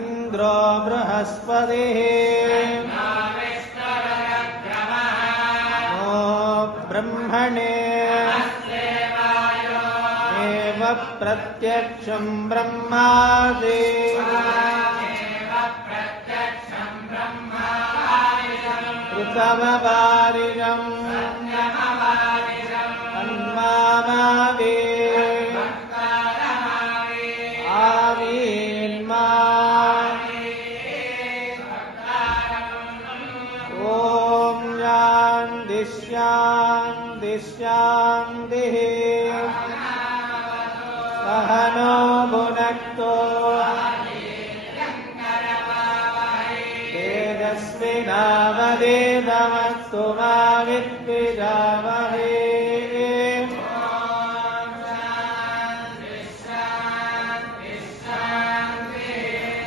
इंद्रो बृहस्पतिः नो ब्रह्मणे एव प्रत्यक्षं ब्रह्मादि ऋतमवारिजं तन्मामावे आवीन्मा ॐ शान्ति शान्ति शान्तिः सहनो भुनक्तो तेजस्विनावधीतमस्तु मा विद्विषावहै